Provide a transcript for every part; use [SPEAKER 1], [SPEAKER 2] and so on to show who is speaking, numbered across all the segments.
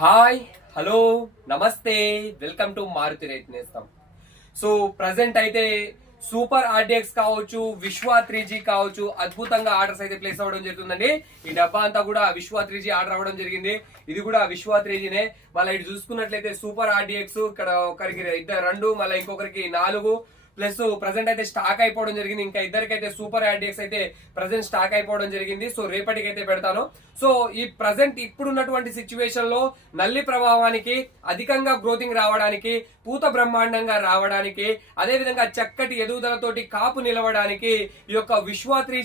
[SPEAKER 1] Hi hello namaste welcome to Maruti rate నేస్తాం. So present అయితే super RDX కావచ్చు Vishwa three G కావచ్చు అద్భుతంగా orders అయితే ప్లేస్ అవ్వడం జరుగుతుందండి. ఈ డబ్బా అంతా కూడా విశ్వ త్రీ జీ ఆర్డర్ అవ్వడం జరిగింది. ఇది కూడా విశ్వ త్రీ జీనే మళ్ళీ ఇటు చూసుకున్నట్లయితే సూపర్ ఆర్డిఎక్స్ ఇక్కడ ఒకరికి ఇద్దరు రెండు మళ్ళీ ఇంకొకరికి నాలుగు. ప్లస్ ప్రజెంట్ అయితే స్టాక్ అయిపోవడం జరిగింది. ఇంకా ఇద్దరికైతే సూపర్ ఆర్డిఎక్స్ అయితే ప్రజెంట్ స్టాక్ అయిపోవడం జరిగింది. సో రేపటికైతే పెడతాను. సో ఈ ప్రజెంట్ ఇప్పుడున్నటువంటి సిచ్యువేషన్లో నల్లి ప్రభావానికి అధికంగా గ్రోతింగ్ రావడానికి పూత బ్రహ్మాండంగా రావడానికి అదే విధంగా చక్కటి ఎదుగుదలతోటి కాపు నిలవడానికి ఈ యొక్క విశ్వ త్రీ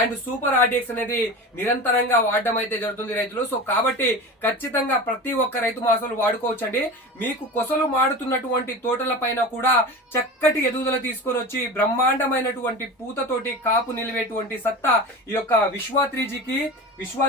[SPEAKER 1] అండ్ సూపర్ ఆర్డిఎక్స్ అనేది నిరంతరంగా వాడడం అయితే జరుగుతుంది రైతులు. సో కాబట్టి ఖచ్చితంగా ప్రతి ఒక్క రైతు మాసాలు వాడుకోవచ్చండి. మీకు కొసలు మాడుతున్నటువంటి తోటల పైన కూడా చక్కటి ఎదుగుదల తీసుకొని వచ్చి బ్రహ్మాండమైనటువంటి పూతతోటి కాపు నిలివేటువంటి సత్తా ఈ యొక్క విశ్వ త్రీ విశ్వ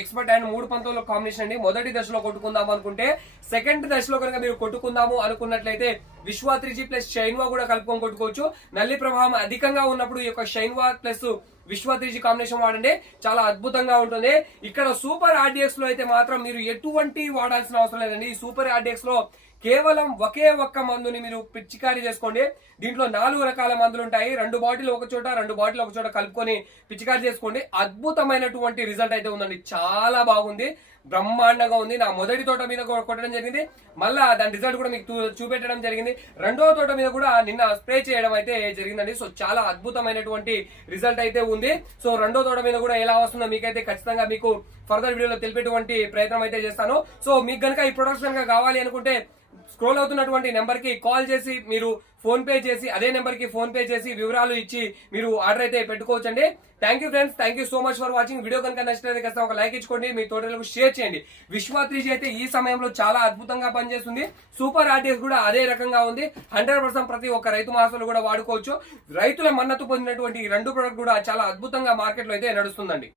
[SPEAKER 1] ఎక్స్పర్ట్ అండ్ మూడు పంతొమ్మిది కాంబినేషన్ అండి. మొదటి దశలో కొట్టుకుందాం అనుకుంటే సెకండ్ దశలో కనుక మీరు కొట్టుకుందాము అనుకున్నట్లయితే విశ్వా త్రీ ప్లస్ షైన్వా కూడా కలుపుకొని కొట్టుకోవచ్చు. నల్లి ప్రభావం అధికంగా ఉన్నప్పుడు ఈ యొక్క షైన్వా ప్లస్ విశ్వ కాంబినేషన్ వాడండి. చాలా అద్భుతంగా ఉంటుంది. ఇక్కడ సూపర్ ఆర్డిఎక్స్లో అయితే మాత్రం మీరు ఎటువంటి వాడాల్సిన అవసరం లేదండి. ఈ సూపర్ ఆర్డిఎక్స్లో కేవలం ఒకే ఒక్క మందుని మీరు పిచికారి చేసుకోండి. దీంట్లో నాలుగు రకాల మందులు ఉంటాయి. రెండు బాటిల్ ఒక చోట రెండు బాటిల్ ఒక చోట కలుపుకొని పిచికారి చేసుకోండి. అద్భుతమైనటువంటి రిజల్ట్ అయితే ఉందండి. చాలా బాగుంది. బ్రహ్మాండంగా ఉంది. నా మొదటి తోట మీద కొట్టడం జరిగింది. మళ్ళా దాని రిజల్ట్ కూడా మీకు చూ- చూపెట్టడం జరిగింది. రెండో తోట మీద కూడా నిన్న స్ప్రే చేయడం అయితే జరిగిందండి. సో చాలా అద్భుతమైనటువంటి రిజల్ట్ అయితే ఉంది. సో రెండో తోట మీద కూడా ఎలా వస్తుందో మీకైతే ఖచ్చితంగా మీకు ఫర్దర్ వీడియోలో తెలిపేటువంటి ప్రయత్నం అయితే చేస్తాను. సో మీకు గనుక ఈ ప్రొడక్ట్స్ కనుక కావాలి అనుకుంటే స్క్రోల్ అవుతున్నటువంటి నెంబర్కి కాల్ చేసి మీరు ఫోన్ పే చేసి అదే నెంబర్కి ఫోన్ పే చేసి వివరాలు ఇచ్చి మీరు ఆర్డర్ అయితే పెట్టుకోవచ్చండి. Thank you friends thank you so much for watching video కనుక నచ్చినట్లయితే కాస్త ఒక లైక్ ఇచ్చుకోండి. మీ తోటలకు షేర్ చేయండి. విశ్వ త్రీజీ అయితే ఈ సమయంలో చాలా అద్భుతంగా పనిచేస్తుంది. సూపర్ ఆర్టీఎస్ కూడా అదే రకంగా ఉంది. హండ్రెడ్ పర్సెంట్ ప్రతి ఒక్క రైతు మాసాలు కూడా వాడుకోవచ్చు. రైతుల మన్నతు పొందినటువంటి ఈ రెండు ప్రొడక్ట్ కూడా చాలా అద్భుతంగా మార్కెట్లో అయితే నడుస్తుందండి.